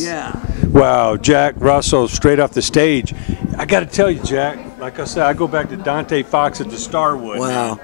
Yes. Yeah. Wow, Jack Russell, straight off the stage. I got to tell you, Jack, like I said, I go back to Dante Fox at the Starwood. Wow.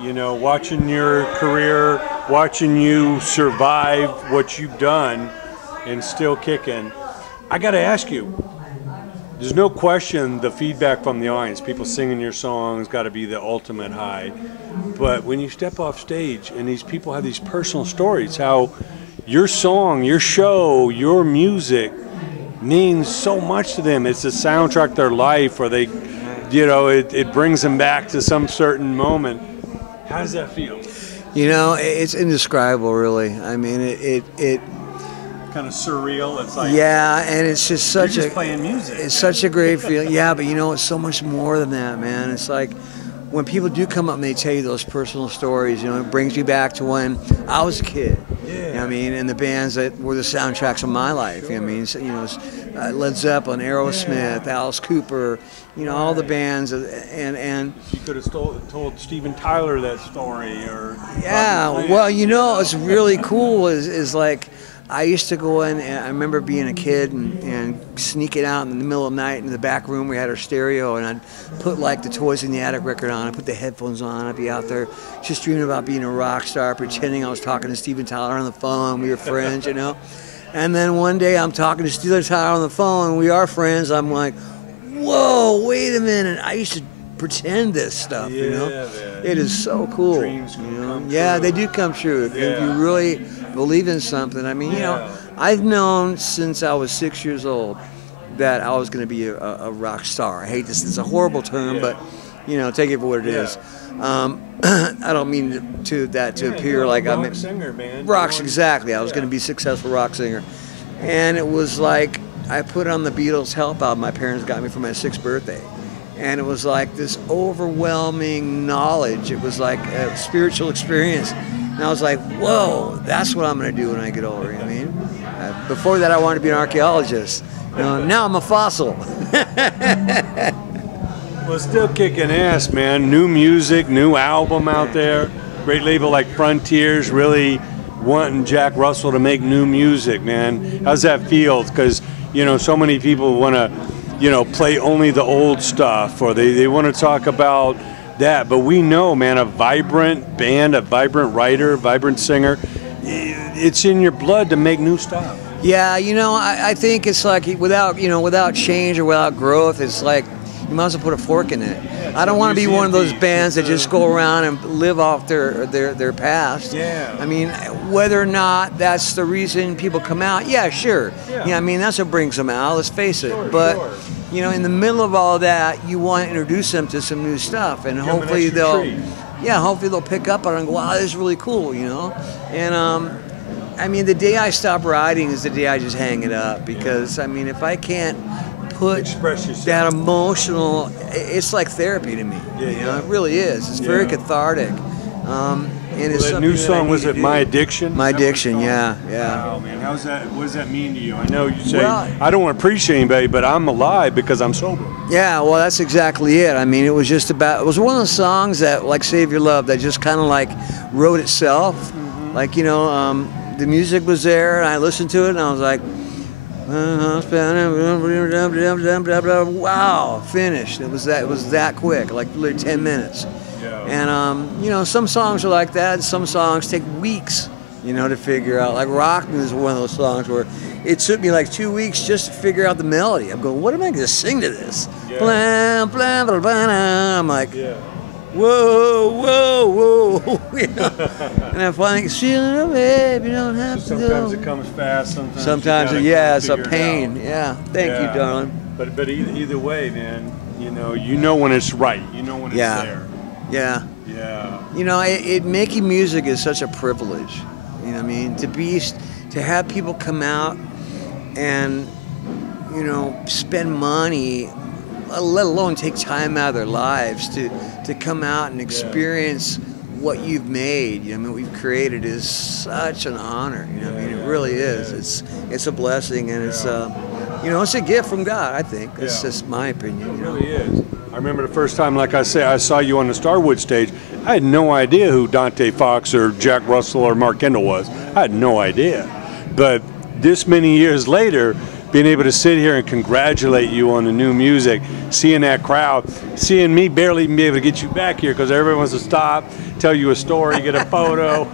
You know, watching your career, watching you survive what you've done and still kicking. I got to ask you, there's no question the feedback from the audience, people singing your songs, got to be the ultimate high. But when you step off stage and these people have these personal stories, how your song, your show, your music means so much to them. It's a soundtrack to their life, or they, you know, it brings them back to some certain moment. How does that feel? You know, it's indescribable, really. I mean, it kind of surreal. It's like, yeah, and it's just such you're just playing music. It's such a great feeling. Yeah, but you know, it's so much more than that, man. It's like when people do come up and they tell you those personal stories, you know, it brings me back to when I was a kid. Yeah. You know what I mean, and the bands that were the soundtracks of my life. Sure. You know what I mean, so, you know, Led Zeppelin, Aerosmith, Alice Cooper, you know, all the bands, and you could have told Steven Tyler that story, or yeah. Well, you know, what's really cool is like, I used to go in, and I remember being a kid and sneaking out in the middle of the night in the back room. We had our stereo, and I'd put like the Toys in the Attic record on. I'd put the headphones on. I'd be out there just dreaming about being a rock star, pretending I was talking to Steven Tyler on the phone. We were friends, you know. And then one day I'm talking to Steven Tyler on the phone, and we are friends. I'm like, whoa, wait a minute. I used to pretend this stuff, you know. Man. It is so cool. Dreams can come yeah, true. they do come true. If you really believe in something. I mean, you know, I've known since I was 6 years old that I was going to be a rock star. I hate this. It's a horrible term, but, you know, take it for what it is. I don't mean to appear like I'm a rock singer, man. Rocks, exactly. I was going to be a successful rock singer. And it was like I put on the Beatles' Help album my parents got me for my 6th birthday. And it was like this overwhelming knowledge. It was like a spiritual experience. And I was like, whoa, that's what I'm going to do when I get older. You know what I mean? Before that, I wanted to be an archaeologist. You know, now I'm a fossil. Well, still kicking ass, man. New music, new album out there. Great label like Frontiers, really wanting Jack Russell to make new music, man. How's that feel? Because, you know, so many people want to, you know, play only the old stuff, or they want to talk about that. But we know, man, a vibrant band, a vibrant writer, vibrant singer, it's in your blood to make new stuff. Yeah, you know, I think it's like without change or without growth, it's like you might as well put a fork in it. I don't want to be one of those bands that just go around and live off their past. Yeah. I mean, whether or not that's the reason people come out, yeah, sure. Yeah, I mean, that's what brings them out, let's face it. Sure, but, sure. you know, in the middle of all that, you want to introduce them to some new stuff, and hopefully they'll pick up on it and go, wow, this is really cool, you know? And, I mean, the day I stop writing is the day I just hang it up, because, I mean, if I can't put that emotional, it's like therapy to me. You know, it really is. It's very cathartic. And it's that new song, was it My Addiction? My Addiction, yeah. Wow, man, how's that? What does that mean to you? I know you say, I don't want to preach to anybody, but I'm alive because I'm sober. Yeah, well, that's exactly it. I mean, it was just about, it was one of those songs that, like Save Your Love, that just kind of like wrote itself. Like, you know, the music was there, and I listened to it, and I was like, wow, finished. It was that quick, like literally 10 minutes. And you know, some songs are like that. Some songs take weeks, you know, to figure out. Like Rock Me is one of those songs where it took me like 2 weeks just to figure out the melody. I'm going, what am I going to sing to this? Blah, blah, blah, blah. I'm like, whoa, whoa, whoa. You know? And I finally, oh, babe, you don't have to go. Sometimes it comes fast. Sometimes it's a pain. Thank you, darling. But either way, man, you know when it's right. You know when it's there. Yeah. You know, making music is such a privilege. You know what I mean? To have people come out and, you know, spend money, let alone take time out of their lives to come out and experience what you've made. You know, I mean, what we've created is such an honor. You know, I mean, it really is. It's a blessing, and it's you know, it's a gift from God. I think it's just my opinion. You know? It really is. I remember the first time, like I say, I saw you on the Starwood stage. I had no idea who Dante Fox or Jack Russell or Mark Kendall was. I had no idea. But this many years later, being able to sit here and congratulate you on the new music, seeing that crowd, seeing me barely even be able to get you back here because everyone wants to stop, tell you a story, get a photo,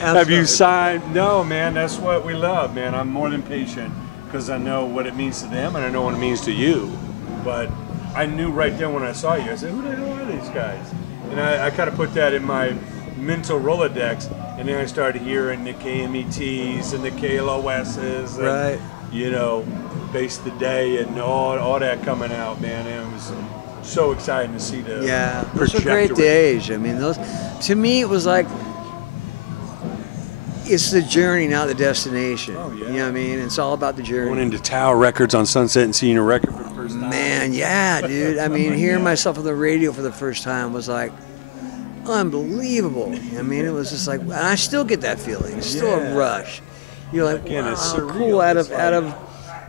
have you signed. No, man, that's what we love, man. I'm more than patient because I know what it means to them and I know what it means to you. But I knew right then when I saw you, I said, who the hell are these guys? And I kind of put that in my mental Rolodex, and then I started hearing the KMETs and the KLOSs, and, Right. you know, Base the Day and all that coming out, man. And it was so exciting to see the those were great days. I mean, those, to me, it was like, it's the journey, not the destination. Oh, yeah. You know what I mean? It's all about the journey. Going into Tower Records on Sunset and seeing a record for the first time. Man, yeah, dude. I mean, hearing myself on the radio for the first time was like unbelievable. I mean, it was just like, and I still get that feeling. It's still a rush. You're like, Again, wow, it's how surreal. cool. Out It's of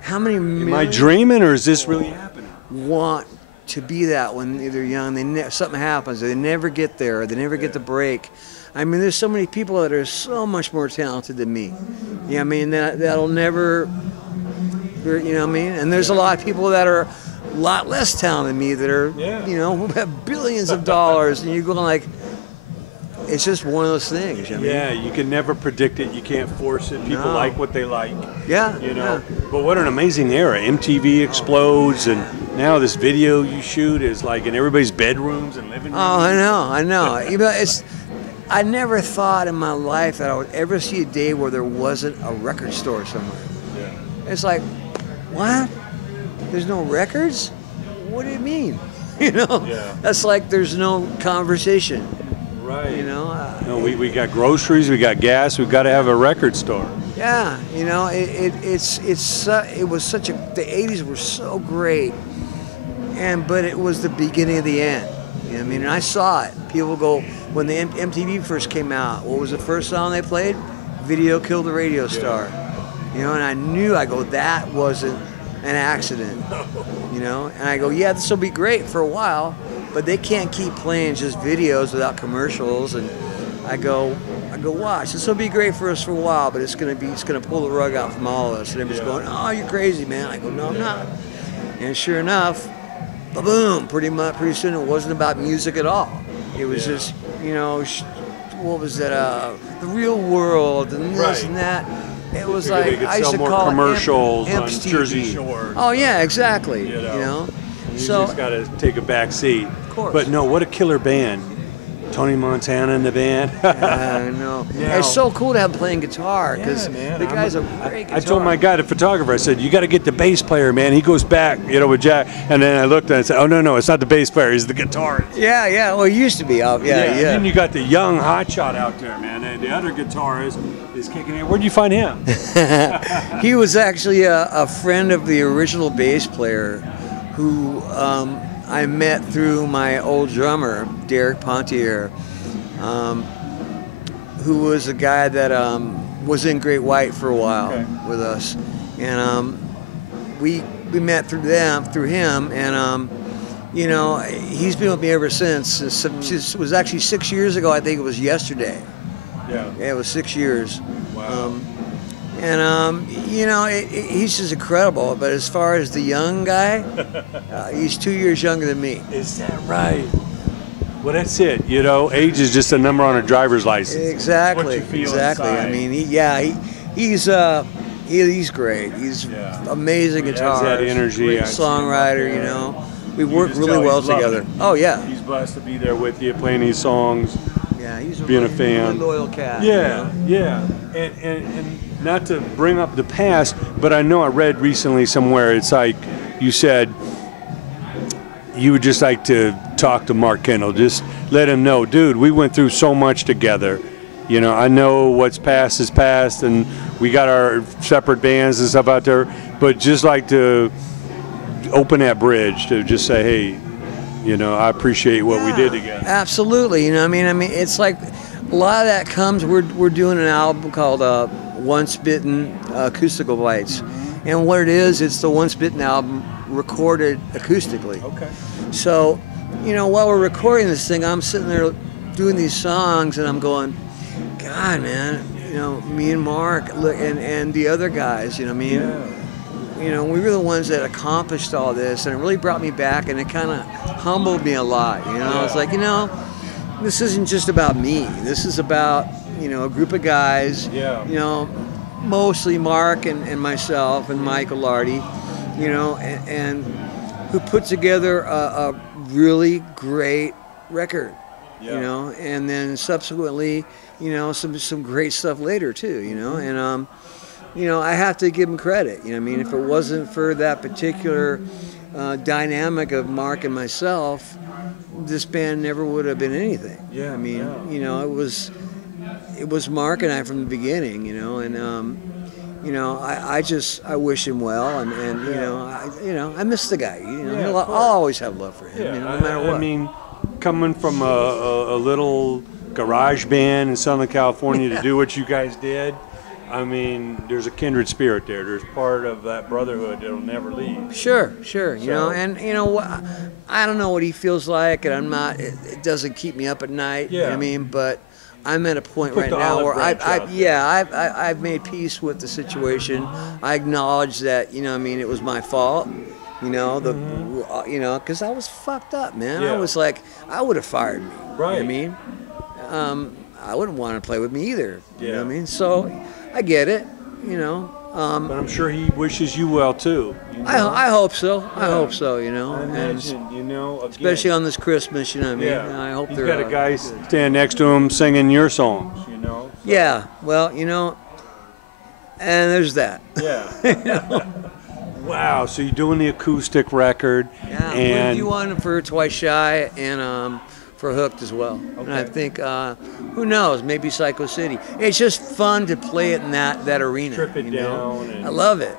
how many Am I millions dreaming or is this really happening? want to be that when they're young? Something happens. They never get there. Or they never get the break. I mean, there's so many people that are so much more talented than me. You know what I mean? That'll never, you know what I mean? And there's a lot of people that are a lot less talented than me that are, you know, who have billions of dollars. And you're going like, it's just one of those things. You know what I mean? Yeah, you can never predict it. You can't force it. People No. like what they like. Yeah. You know. Yeah. But what an amazing era. MTV explodes, and now this video you shoot is like in everybody's bedrooms and living rooms. Oh, I know. You know, I never thought in my life that I would ever see a day where there wasn't a record store somewhere. Yeah. It's like, what? There's no records? What do you mean? You know? Yeah. That's like there's no conversation. Right. You know? No, we got groceries, we got gas, we've got to have a record store. Yeah. You know, it was such a. The '80s were so great, but it was the beginning of the end. You know what I mean? And I saw it. People go, when the MTV first came out, what was the first song they played? Video Killed the Radio Star. You know, and I knew, that wasn't an accident. You know, and I go, yeah, this will be great for a while, but they can't keep playing just videos without commercials. And I go, watch, this will be great for us for a while, but it's gonna pull the rug out from all of us. And everybody's going, oh, you're crazy, man. I go, no, I'm not. And sure enough, boom, pretty soon it wasn't about music at all. It was just, you know, what was that, the Real World and this and that. It was Figured like, they could I used sell to more call commercials it on Imps Jersey TV. Shore. Oh yeah, exactly. You know. You know? You So, just got to take a back seat. Of course. But no, what a killer band. Tony Montana in the band. I know. Now- It's so cool to have him playing guitar because man, the guy's a great guitar. I told my guy, the photographer, I said, you got to get the bass player, man. He goes back, you know, with Jack. And then I looked and I said, oh, no, it's not the bass player. He's the guitarist. Yeah. Well, he used to be. And then you got the young hotshot out there, man. And the other guitarist is kicking in. Where'd you find him? He was actually a friend of the original bass player who I met through my old drummer, Derek Pontier, who was a guy that was in Great White for a while with us. And we met through him, and you know, he's been with me ever since. It was actually 6 years ago, I think it was yesterday. Yeah. Yeah, it was 6 years. Wow. You know, he's just incredible. But as far as the young guy, he's 2 years younger than me. Is that right? Well, that's it. You know, age is just a number on a driver's license. Exactly. What you feel exactly. inside. I mean, he's great. He's amazing He has guitarist. that energy. Great I see him out songwriter. there. You know, we You work just really tell well he's loving together. it. Oh yeah. He's blessed to be there with you, playing these songs. Yeah, he's being a really, fan. really loyal cat. you Yeah, know? yeah. And not to bring up the past, but I know I read recently somewhere, it's like you said you would just like to talk to Mark Kendall. Just let him know, dude, we went through so much together. You know, I know what's past is past, and we got our separate bands and stuff out there, but just like to open that bridge to just say, hey, you know, I appreciate what we did together. Absolutely. You know, I mean, it's like a lot of that comes. We're doing an album called Once Bitten Acoustical Bites, and what it is, it's the Once Bitten album recorded acoustically. Okay. So, you know, while we're recording this thing, I'm sitting there doing these songs, and I'm going, God, man, you me and Mark, and the other guys, you know what I mean? We were the ones that accomplished all this, and it really brought me back, and it kind of humbled me a lot, It's like, this isn't just about me. This is about, a group of guys, mostly Mark and myself and Michael Lardy, and who put together a really great record, and then subsequently, some great stuff later too, and I have to give them credit. If it wasn't for that particular dynamic of Mark and myself, this band never would have been anything. It was Mark and I from the beginning, and I wish him well, and I miss the guy. I'll always have love for him, no matter what. I mean, coming from a little garage band in Southern California to do what you guys did, I mean, there's a kindred spirit there. There's part of that brotherhood that'll never leave. Sure. I don't know what he feels like, and I'm not. It doesn't keep me up at night. But I'm at a point right now where I've made peace with the situation. I acknowledge that it was my fault. Because I was fucked up, man. I was like, I would have fired me. Right. I wouldn't want to play with me either. You know what I mean? So I get it. But I'm sure he wishes you well too. I hope so. I hope so. I imagine, again, especially on this Christmas. I hope you've got a guy stand next to him singing your songs. So. Yeah. Well, and there's that. Yeah. Wow. So you're doing the acoustic record. Yeah. And you won for Twice Shy and for Hooked as well. Okay. And I think, who knows, maybe Psycho City. It's just fun to play it in that arena. Strip it down. And, I love it.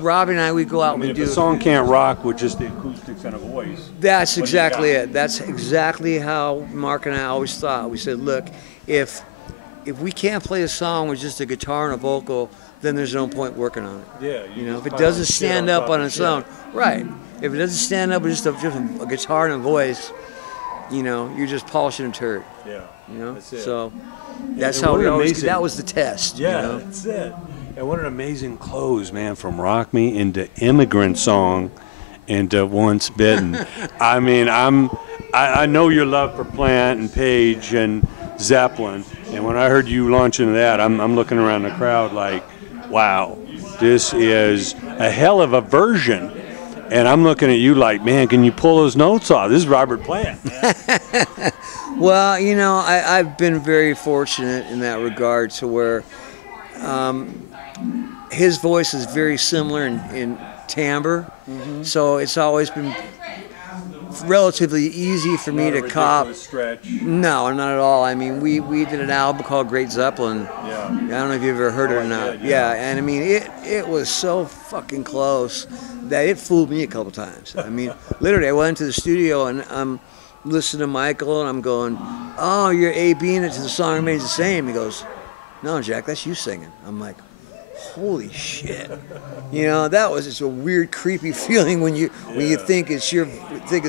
Robbie and I, we go out and we do. If the song can't rock with just the acoustics and a voice. That's exactly it. That's exactly how Mark and I always thought. We said, look, if we can't play a song with just a guitar and a vocal, then there's no point working on it. Yeah. If it doesn't stand up on its own, right? If it doesn't stand up with just a guitar and a voice, you're just polishing a turd. Yeah. That's it. So that's how we always. That was the test. Yeah, that's it. And what an amazing close, man! From Rock Me into Immigrant Song, into Once Bitten. I mean, I know your love for Plant and Page and Zeppelin, and when I heard you launch into that, I'm looking around the crowd like, wow, this is a hell of a version. And I'm looking at you like, man, can you pull those notes off? This is Robert Plant. Well, I've been very fortunate in that regard to where his voice is very similar in timbre. Mm-hmm. So it's always been relatively easy for me to cop. Stretch. No, not at all. I mean, we did an album called Great Zeppelin. Yeah. I don't know if you've ever heard it or not. Yeah, and I mean, it was so fucking close that it fooled me a couple times. I mean, literally, I went into the studio and I'm listening to Michael and I'm going, "Oh, you're A-B'ing it to the song remains the same." He goes, "No, Jack, that's you singing." I'm like, holy shit. That was just a weird, creepy feeling when you think it's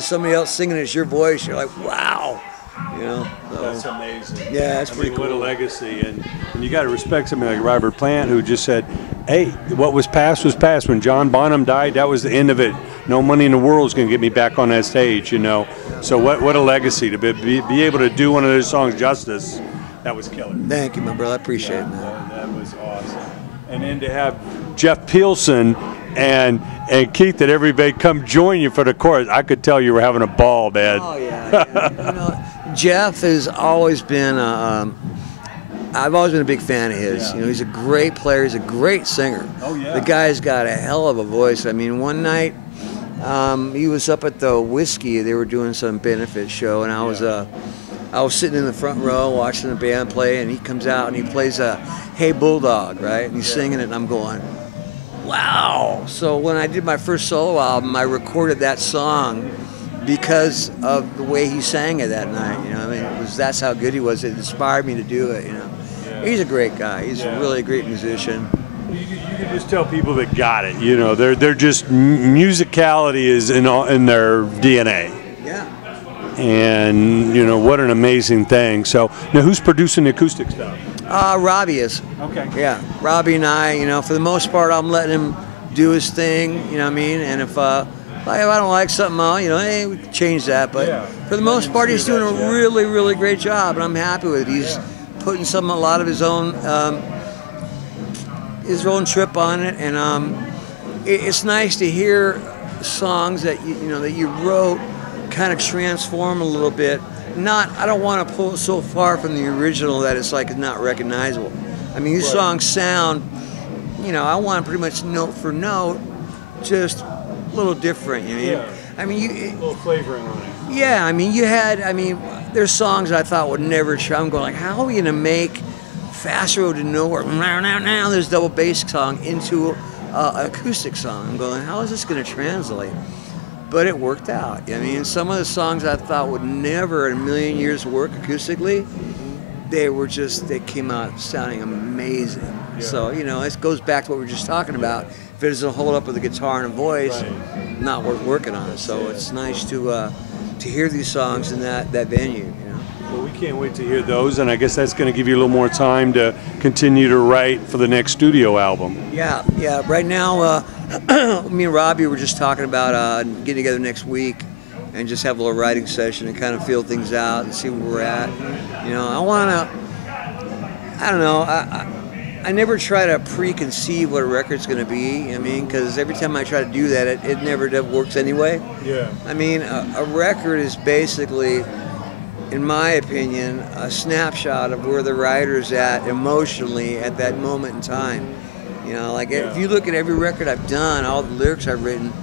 somebody else singing, it's your voice. You're like, wow. So, that's amazing. Yeah, that's pretty cool. What a legacy. And you got to respect somebody like Robert Plant, who just said, hey, what was past was past. When John Bonham died, that was the end of it. No money in the world is going to get me back on that stage, So what a legacy to be able to do one of those songs justice. That was killer. Thank you, my brother. I appreciate it, man. That was awesome. And then to have Jeff Peelson and Keith at everybody come join you for the chorus, I could tell you were having a ball, man. Oh, yeah. Jeff has always been, I've always been a big fan of his. Yeah. He's a great player. He's a great singer. Oh, yeah. The guy's got a hell of a voice. I mean, one night he was up at the Whiskey. They were doing some benefit show, and I was sitting in the front row watching the band play, and he comes out and he plays a Hey Bulldog, right? And he's singing it, and I'm going, wow. So when I did my first solo album, I recorded that song because of the way he sang it that night. That's how good he was. It inspired me to do it. Yeah. He's a great guy. He's really a great musician. You can just tell people that got it. They're just musicality is in their DNA. Yeah. And what an amazing thing. So now, who's producing the acoustic stuff? Robbie is. Okay. Yeah, Robbie and I, you know, for the most part, I'm letting him do his thing, you know what I mean? And if I don't like something, I'll, you know, hey, we can change that. But Yeah. for the most part, he's doing a really, really great job, and I'm happy with it. He's putting a lot of his own trip on it, and it's nice to hear songs that you wrote kind of transform a little bit. I don't want to pull it so far from the original that it's like it's not recognizable. I mean, these songs sound, you know, I want pretty much note for note, just a little different. You know? Yeah. I mean, a little flavoring on it. Yeah, I mean, there's songs I thought would never try. I'm going like, how are we gonna make Fast Road to Nowhere? Now there's double bass song into an acoustic song. I'm going, how is this gonna translate? But it worked out. I mean, some of the songs I thought would never in a million years work acoustically, they came out sounding amazing. Yeah. So, you know, it goes back to what we were just talking about. If it doesn't hold up with a guitar and a voice, not worth working on it. So it's nice to hear these songs in that venue, you know. Well, we can't wait to hear those, and I guess that's going to give you a little more time to continue to write for the next studio album. Yeah. Right now, me and Robbie were just talking about getting together next week and just have a little writing session and kind of feel things out and see where we're at. You know, I don't know, I never try to preconceive what a record's going to be. I mean, because every time I try to do that, it never works anyway. Yeah. I mean, a record is basically, in my opinion, a snapshot of where the writer's at emotionally at that moment in time. You know, like if you look at every record I've done, all the lyrics I've written,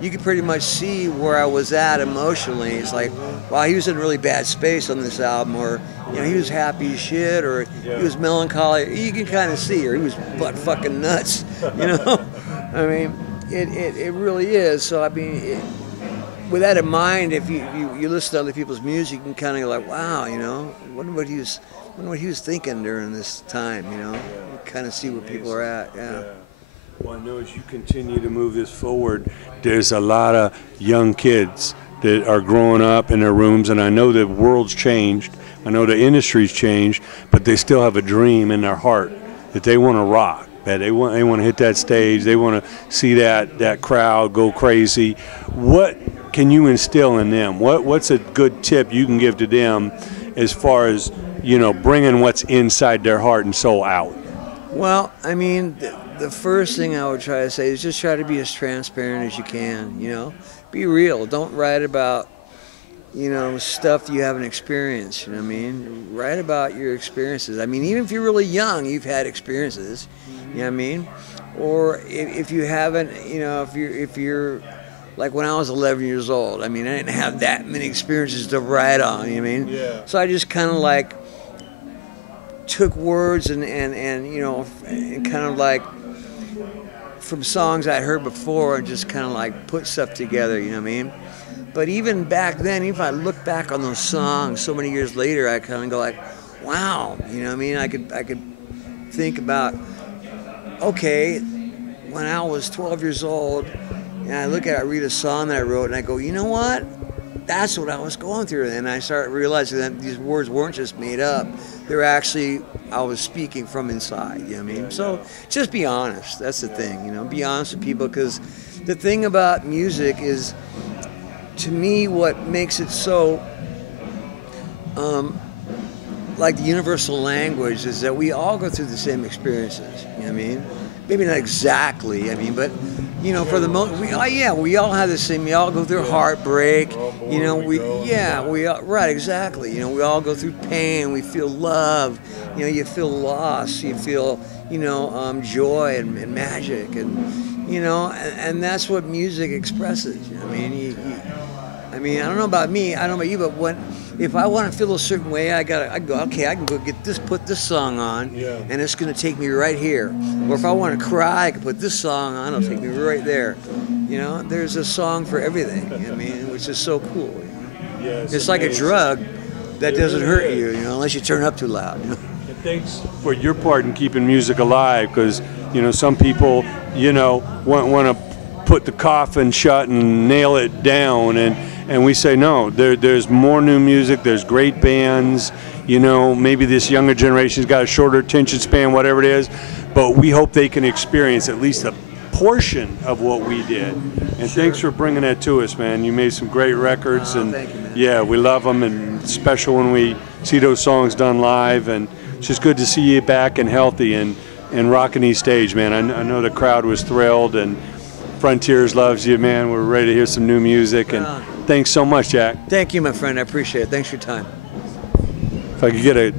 you can pretty much see where I was at emotionally. It's like, wow, he was in a really bad space on this album, or you know, he was happy as shit, or he was melancholy. You can kind of see, or he was butt fucking nuts. You know, I mean, it really is. So I mean, with that in mind, if you listen to other people's music, you can kind of go like, wow, you know, wonder what he was thinking during this time. You know, you kind of see where people are at. Yeah. Well, I know as you continue to move this forward, there's a lot of young kids that are growing up in their rooms, and I know the world's changed. I know the industry's changed, but they still have a dream in their heart that they want to rock, that they want to hit that stage, they want to see that crowd go crazy. What can you instill in them? What's a good tip you can give to them as far as, you know, bringing what's inside their heart and soul out? Well, I mean, the first thing I would try to say is just try to be as transparent as you can, you know. Be real. Don't write about, you know, stuff you haven't experienced, you know what I mean? Write about your experiences. I mean, even if you're really young, you've had experiences, you know what I mean? Or if you haven't, you know, if you're like when I was 11 years old, I mean, I didn't have that many experiences to write on, you know what I mean? Yeah. So I just kind of like took words and you know, and kind of like from songs I'd heard before and just kind of like put stuff together, you know what I mean? But even back then, even if I look back on those songs so many years later, I kind of go like, wow, you know what I mean? I could think about, okay, when I was 12 years old, and I read a song that I wrote, and I go, you know what? That's what I was going through. And I started realizing that these words weren't just made up. They're actually, I was speaking from inside, you know what I mean? So just be honest. That's the thing, you know, be honest with people, because the thing about music is, to me, what makes it so like the universal language is that we all go through the same experiences, you know what I mean? Maybe not exactly, I mean, but you know, for the most, we all have the same. We all go through heartbreak. You know, right, exactly. You know, we all go through pain. We feel love. You know, you feel loss. You feel, you know, joy and magic, and you know, and that's what music expresses. You know what I mean? I mean, I don't know about me, I don't know about you, but if I want to feel a certain way, I go, okay, I can go put this song on, and it's going to take me right here. Or if I want to cry, I can put this song on, it'll take me right there. You know, there's a song for everything, you know what I mean, which is so cool. You know? Yeah, it's like a drug that doesn't hurt you, you know, unless you turn up too loud. You know? And thanks for your part in keeping music alive, because, you know, some people, you know, want to put the coffin shut and nail it down, and we say no, there's more new music, there's great bands, You know, maybe this younger generation's got a shorter attention span, whatever it is, but we hope they can experience at least a portion of what we did. And thanks for bringing that to us, man. You made some great records, and thank you, man. yeah, we love them, and it's special when we see those songs done live, and it's just good to see you back and healthy and rocking these stage, man. I know the crowd was thrilled, and Frontiers loves you, man. We're ready to hear some new music, and thanks so much, Jack. Thank you, my friend. I appreciate it. Thanks for your time. If I could get a